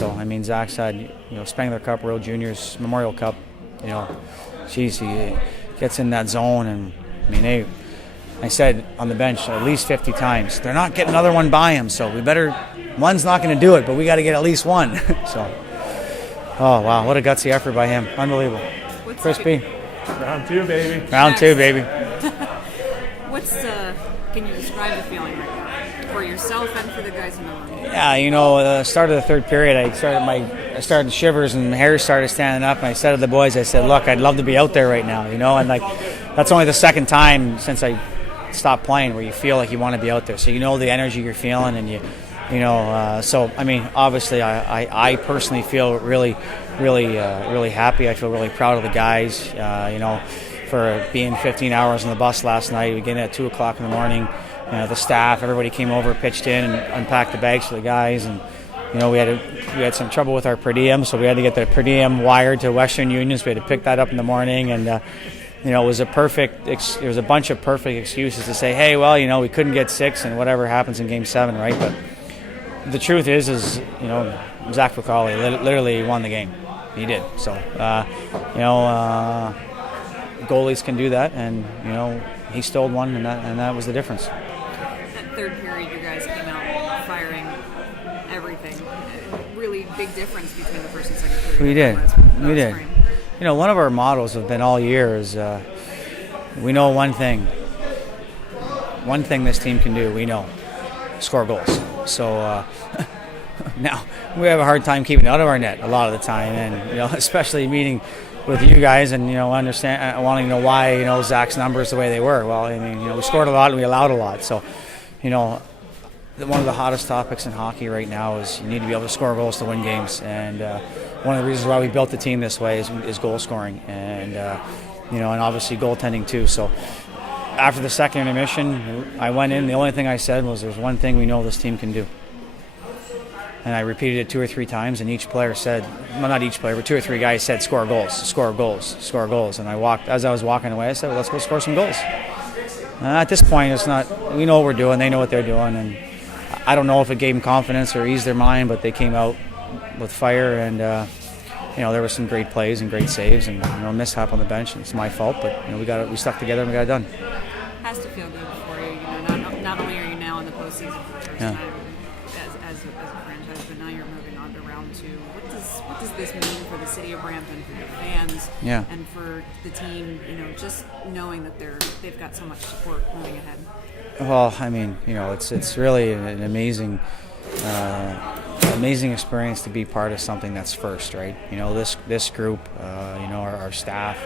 So, I mean, Zach's had, Spengler Cup, World Juniors, Memorial Cup, geez, he gets in that zone, and, I mean, I said on the bench at least 50 times, they're not getting another one by him, so one's not going to do it, but we got to get at least one. So, oh, wow, what a gutsy effort by him. Unbelievable. Crispy. Round two, baby. Round two, baby. Can you describe the feeling right now for yourself and for the guys in the room? Yeah, start of the third period, I started shivers and my hair started standing up, and I said to the boys, I said, look, I'd love to be out there right now, and that's only the second time since I stopped playing where you feel like you want to be out there. So the energy you're feeling, and so I mean, obviously I personally feel really happy. I feel really proud of the guys, for being 15 hours on the bus last night. We get in at 2 o'clock in the morning. The staff, everybody came over, pitched in, and unpacked the bags for the guys. And we had some trouble with our per diem, so we had to get the per diem wired to Western Union. So we had to pick that up in the morning, and it was a bunch of perfect excuses to say, hey, well, we couldn't get 6, and whatever happens in Game 7, right? But the truth is Zach Fucale literally won the game. He did. So goalies can do that, and he stole one, and that was the difference. That third period, you guys came out firing everything. Really big difference between the first and second period. We did. One of our mottos have been all year is we know one thing this team can do. We know score goals. So now we have a hard time keeping it out of our net a lot of the time, and especially meeting with you guys and understand wanting to know why Zach's numbers the way they were. Well, I mean, we scored a lot and we allowed a lot. So, one of the hottest topics in hockey right now is you need to be able to score goals to win games. And one of the reasons why we built the team this way is goal scoring and and obviously goaltending too. So after the second intermission, I went in. The only thing I said was, "There's one thing we know this team can do." And I repeated it 2 or 3 times, and each player said, well, not each player, but 2 or 3 guys said, score goals, score goals, score goals. And as I was walking away, I said, well, let's go score some goals. At this point, we know what we're doing, they know what they're doing, and I don't know if it gave them confidence or eased their mind, but they came out with fire, and there were some great plays and great saves, and mishap on the bench, and it's my fault, but we stuck together and we got it done. Has to feel good for you, not only are you now in the postseason for the first time, as a franchise, but now you're moving on to round 2. What does this mean for the city of Brampton, for your fans, and for the team? Just knowing that they've got so much support moving ahead. Well, I mean, it's really an amazing experience to be part of something that's first, right? This group, our staff,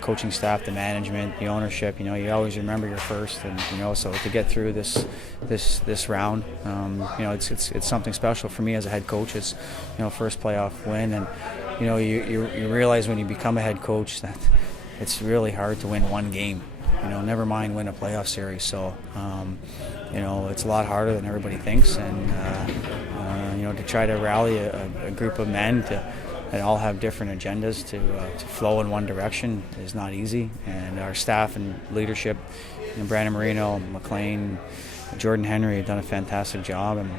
coaching staff, the management, the ownership. You always remember your first, and so to get through this round, it's something special for me as a head coach. It's first playoff win, and you realize when you become a head coach that it's really hard to win one game. Never mind win a playoff series. So, it's a lot harder than everybody thinks, and to try to rally a group of men that all have different agendas to flow in one direction is not easy. And our staff and leadership, Brandon Marino, McLean, Jordan Henry have done a fantastic job. And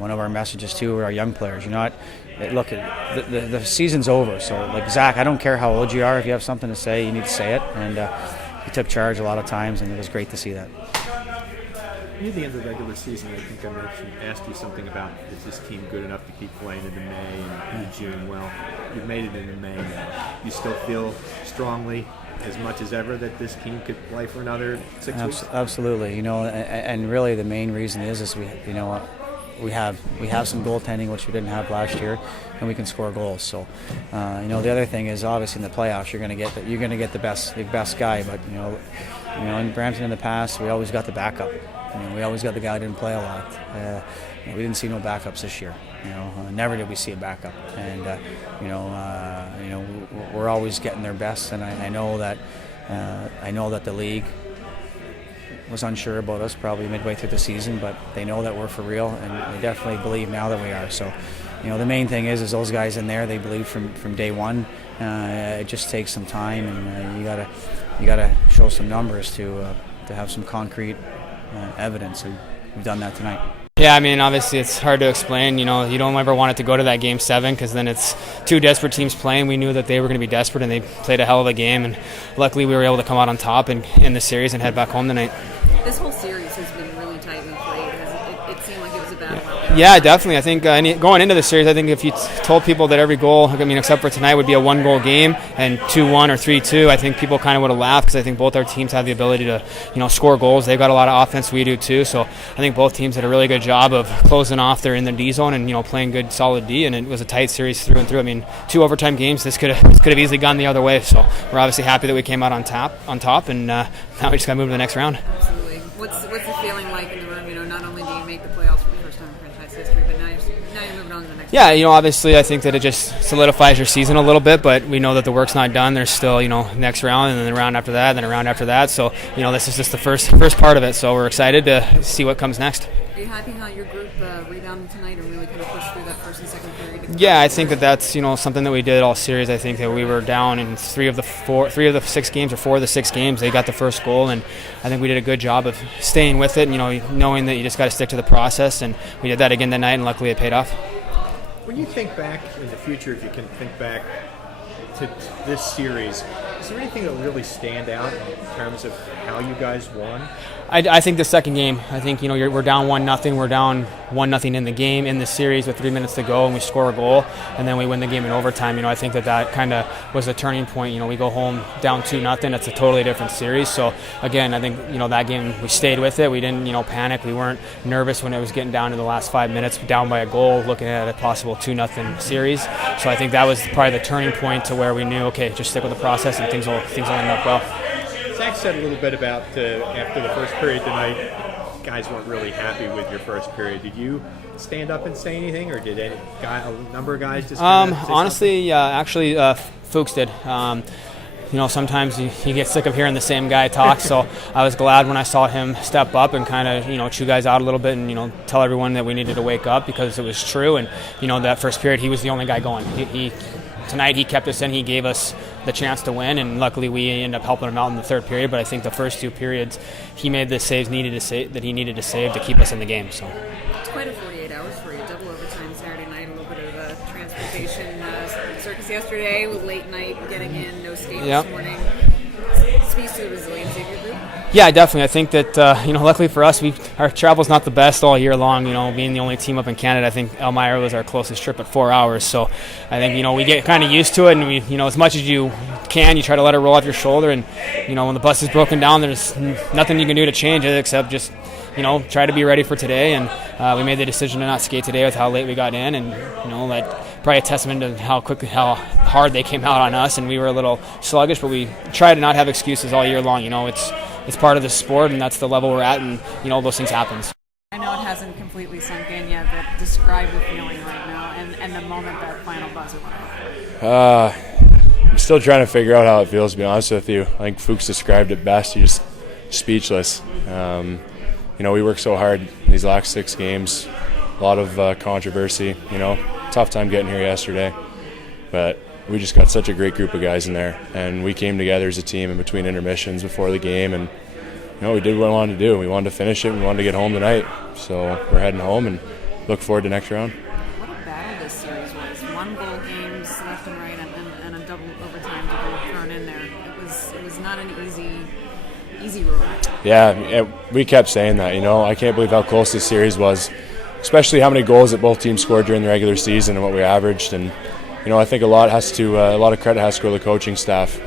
one of our messages too are our young players. Look, the season's over. So, like Zach, I don't care how old you are. If you have something to say, you need to say it. And he took charge a lot of times, and it was great to see that. Near the end of the regular season, I think I asked you something about, is this team good enough to keep playing into May and June? Well, you've made it into May now. You still feel strongly, as much as ever, that this team could play for another 6 weeks? Absolutely. And really the main reason is we have some goaltending, which we didn't have last year, and we can score goals. So, the other thing is, obviously in the playoffs, you're going to get the best guy. But in Brampton in the past, we always got the backup. We always got the guy who didn't play a lot. We didn't see no backups this year. Never did we see a backup. And we're always getting their best. And I know that the league was unsure about us probably midway through the season, but they know that we're for real, and they definitely believe now that we are. So, the main thing is those guys in there, they believe from day one. It just takes some time, and you gotta show some numbers to have some concrete evidence, and we've done that tonight. Yeah, I mean, obviously it's hard to explain. You know, you don't ever want it to go to that Game 7 because then it's two desperate teams playing. We knew that they were going to be desperate, and they played a hell of a game. And luckily, we were able to come out on top in the series and head back home tonight. This whole series has been really tightly played. It seemed like it was a battle. Yeah, definitely. I think going into the series, I think if you told people that every goal, I mean, except for tonight, would be a one-goal game and 2-1 or 3-2, I think people kind of would have laughed because I think both our teams have the ability to, score goals. They've got a lot of offense. We do too. So I think both teams did a really good job of closing off there in the D zone and playing good, solid D. And it was a tight series through and through. I mean, 2 overtime games. This could have easily gone the other way. So we're obviously happy that we came out on top, and now we just got to move to the next round. Absolutely. What's the feeling like in the room? Not only do you make the playoffs for the first time in franchise history, but now you're moving on to the next. Yeah, obviously I think that it just solidifies your season a little bit, but we know that the work's not done. There's still, next round and then the round after that, and then a round after that. So, this is just the first part of it. So we're excited to see what comes next. Are you happy how your group rebounded tonight and really kind of pushed through that first and second period? Yeah, I think that's something that we did all series. I think that we were down in 4 of the 6 games. They got the first goal, and I think we did a good job of staying with it. Knowing that you just got to stick to the process, and we did that again tonight, and luckily it paid off. When you think back in the future, if you can think back to this series, is there anything that really stand out in terms of how you guys won? I think the second game. I think we're down 1-0. We're down 1-0 in the game in the series with 3 minutes to go, and we score a goal, and then we win the game in overtime. I think that kind of was a turning point. We go home down 2-0. It's a totally different series. So again, I think that game we stayed with it. We didn't panic. We weren't nervous when it was getting down to the last 5 minutes, down by a goal, looking at a possible 2-0 series. So I think that was probably the turning point to where we knew, okay, just stick with the process and things will end up well. Zach said a little bit about after the first period tonight, guys weren't really happy with your first period. Did you stand up and say anything, or did a number of guys just honestly, actually, Fuchs did. Sometimes you get sick of hearing the same guy talk, so I was glad when I saw him step up and kind of, chew guys out a little bit and, tell everyone that we needed to wake up because it was true. And, that first period, he was the only guy going. Tonight he kept us in. He gave us the chance to win, and luckily we ended up helping him out in the third period. But I think the first 2 periods, he made the saves that he needed to save to keep us in the game. So it's quite a 48 hours for you. Double overtime Saturday night, a little bit of a transportation circus yesterday with late night getting in, no skate this morning. Speaks to the resiliency of your group. Yeah, definitely. I think that, luckily for us, our travel's not the best all year long. Being the only team up in Canada, I think Elmira was our closest trip at 4 hours. So I think, we get kind of used to it, and we, as much as you can, you try to let it roll off your shoulder. And, when the bus is broken down, there's nothing you can do to change it except just, try to be ready for today. And we made the decision to not skate today with how late we got in, and, that probably a testament to how hard they came out on us, and we were a little sluggish, but we try to not have excuses all year long. It's part of the sport, and that's the level we're at, and those things happen. I know it hasn't completely sunk in yet, but describe your feeling right now and the moment that final buzzer went off. I'm still trying to figure out how it feels, to be honest with you. I think Fuchs described it best. You're just speechless. We worked so hard these last 6 games. A lot of controversy. Tough time getting here yesterday, but we just got such a great group of guys in there, and we came together as a team in between intermissions before the game, and we did what we wanted to do. We wanted to finish it. We wanted to get home tonight, so we're heading home and look forward to next round. What a battle this series was! 1-goal games left and right, and a double overtime to be thrown in there. It was not an easy road. Yeah, we kept saying that. I can't believe how close this series was, especially how many goals that both teams scored during the regular season and what we averaged. And I think a lot of credit has to go to the coaching staff.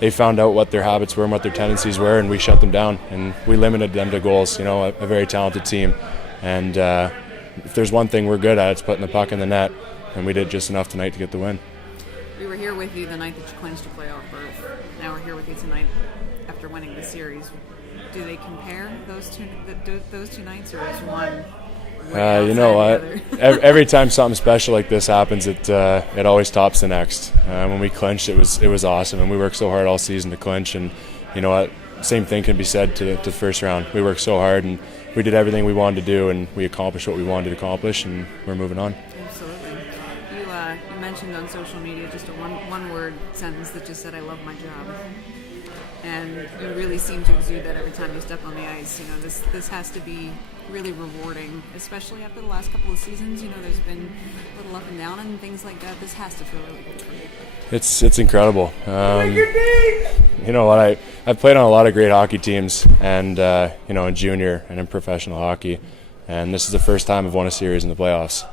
They found out what their habits were and what their tendencies were, and we shut them down and we limited them to goals. A very talented team, and if there's one thing we're good at, it's putting the puck in the net, and we did just enough tonight to get the win. We were here with you the night that you clinched a playoff berth. Now we're here with you tonight after winning the series. Do they compare those two nights, or is one? Every time something special like this happens, it always tops the next. When we clinched, it was awesome, and we worked so hard all season to clinch. And same thing can be said to the first round. We worked so hard, and we did everything we wanted to do, and we accomplished what we wanted to accomplish, and we're moving on. Absolutely. You mentioned on social media just a one-word sentence that just said, "I love my job." and you really seem to exude that every time you step on the ice. You know, this has to be really rewarding, especially after the last couple of seasons. You know, there's been a little up and down and things like that. This has to feel really good for you. It's incredible. You know what? I've played on a lot of great hockey teams, and you know, in junior and in professional hockey, and this is the first time I've won a series in the playoffs.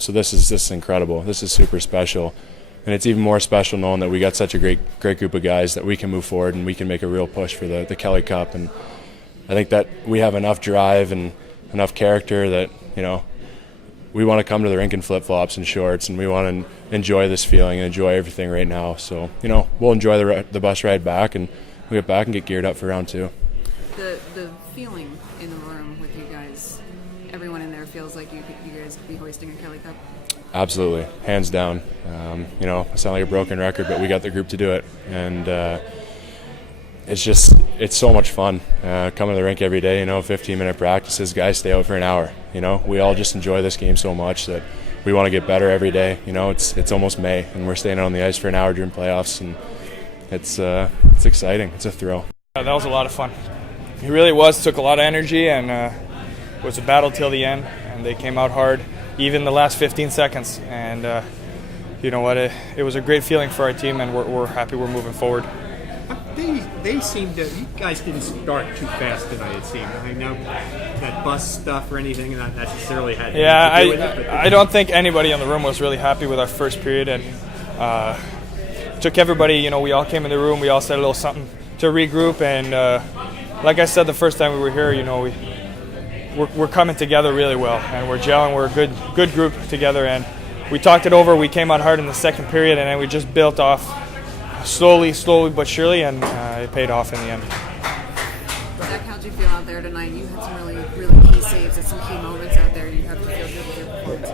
So this is incredible. This is super special. And it's even more special knowing that we got such a great group of guys that we can move forward and we can make a real push for the Kelly Cup. And I think that we have enough drive and enough character that, you know, we want to come to the rink in flip-flops and shorts, and we want to enjoy this feeling and enjoy everything right now. So, you know, we'll enjoy the bus ride back, and we'll get back and get geared up for round 2. The feeling in the room with you guys, everyone in there feels like you guys could be hoisting a Kelly Cup. Absolutely, hands down. You know, I sound like a broken record, but we got the group to do it, and it's so much fun coming to the rink every day. You know, 15-minute practices, guys stay out for an hour. You know, we all just enjoy this game so much that we want to get better every day. You know, it's almost May, and we're staying out on the ice for an hour during playoffs, and it's exciting. It's a thrill. That was a lot of fun. It really was. Took a lot of energy, and it was a battle till the end, and they came out hard. Even the last 15 seconds, and you know what? It was a great feeling for our team, and we're happy we're moving forward. They seemed to. You guys didn't start too fast tonight. It seemed. I know that bus stuff or anything not necessarily had. Yeah, to do with it, I don't think anybody in the room was really happy with our first period, and took everybody. You know, we all came in the room. We all said a little something to regroup, and like I said the first time we were here, you know, we're coming together really well, and we're gelling. We're a good group together, and we talked it over. We came out hard in the second period, and then we just built off slowly but surely, and it paid off in the end. Zach, how'd you feel out there tonight? You had some really key saves at some key moments out there. You have to feel good with your performance.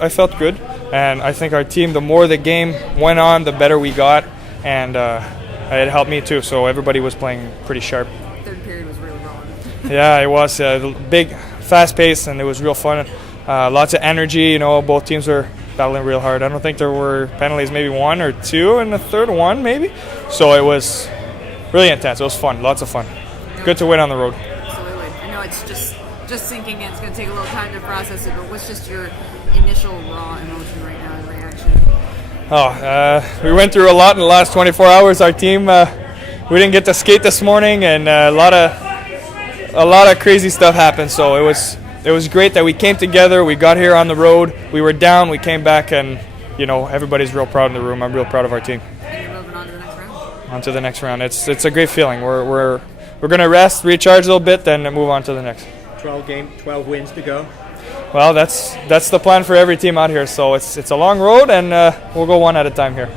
I felt good, and I think our team, the more the game went on, the better we got, and it helped me too. So everybody was playing pretty sharp. Third period was really rolling. Yeah, it was big, fast pace, and it was real fun. Lots of energy. You know, both teams were battling real hard. I don't think there were penalties, maybe 1 or 2 in the third one, maybe. So it was really intense. It was fun, lots of fun. Good to win on the road. Absolutely. I know it's just sinking in. It's going to take a little time to process it, but what's just your initial raw emotion right now and reaction? We went through a lot in the last 24 hours. Our team, we didn't get to skate this morning, and a lot of crazy stuff happened. So it was great that we came together. We got here on the road. We were down. We came back, and you know, everybody's real proud in the room. I'm real proud of our team. And you're moving on to the next round. On to the next round. It's a great feeling. We're gonna rest, recharge a little bit, then move on to the next. 12 wins to go. Well, that's the plan for every team out here. So it's a long road, and we'll go one at a time here.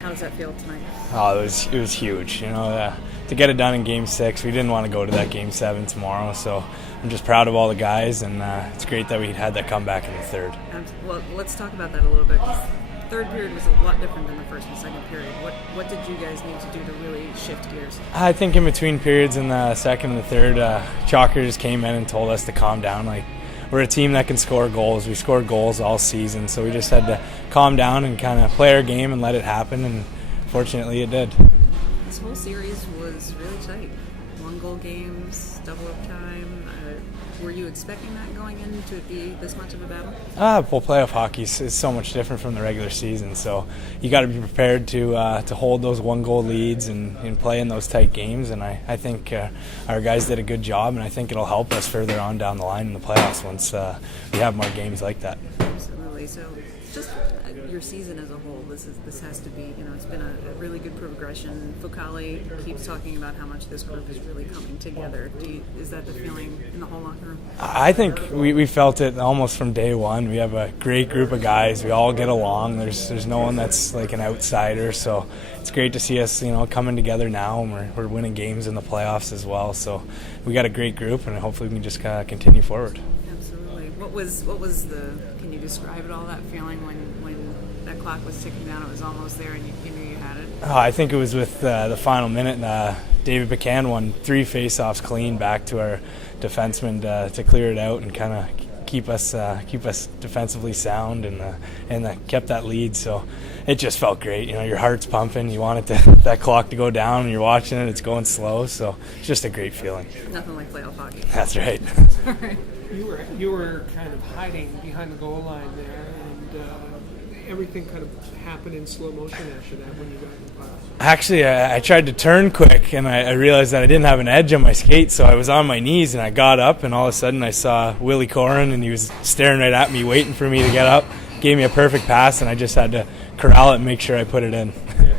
How does that feel tonight? Oh, it was huge. You know, to get it done in Game 6, we didn't want to go to that Game 7 tomorrow. So I'm just proud of all the guys, and it's great that we had that comeback in the third. Well, let's talk about that a little bit. Third period was a lot different than the first and second period. What did you guys need to do to really shift gears? I think in between periods in the second and the third, Chalker just came in and told us to calm down. Like, we're a team that can score goals. We scored goals all season, so we just had to calm down and kind of play our game and let it happen, and fortunately it did. This whole series was really tight. 1-goal games, double overtime. Were you expecting that going into it be this much of a battle? Well, playoff hockey is so much different from the regular season, so you got to be prepared to hold those 1-goal leads and play in those tight games. And I think our guys did a good job, and I think it'll help us further on down the line in the playoffs once we have more games like that. Absolutely. So, just your season as a whole, this has to be, you know, it's been a really good progression. Fucale keeps talking about how much this group is really coming together. Is that the feeling in the whole locker room? I think we felt it almost from day one. We have a great group of guys. We all get along. There's no one that's like an outsider. So it's great to see us, you know, coming together now, and we're winning games in the playoffs as well. So we got a great group, and hopefully we can just continue forward. Absolutely. What was the? Can you describe it all, that feeling when that clock was ticking down? It was almost there, and you knew you had it. I think it was with the final minute. David Buchanan won 3 face-offs clean back to our defenseman to clear it out and kind of keep us defensively sound and kept that lead. So it just felt great. Your heart's pumping. You want that clock to go down, and you're watching it. It's going slow. So it's just a great feeling. Nothing like playoff hockey. That's right. All right. You were kind of hiding behind the goal line there, and everything kind of happened in slow motion after that when you got in the puck. Actually, I tried to turn quick, and I realized that I didn't have an edge on my skate, so I was on my knees, and I got up, and all of a sudden I saw Willie Corrin, and he was staring right at me, waiting for me to get up, gave me a perfect pass, and I just had to corral it and make sure I put it in. Yeah.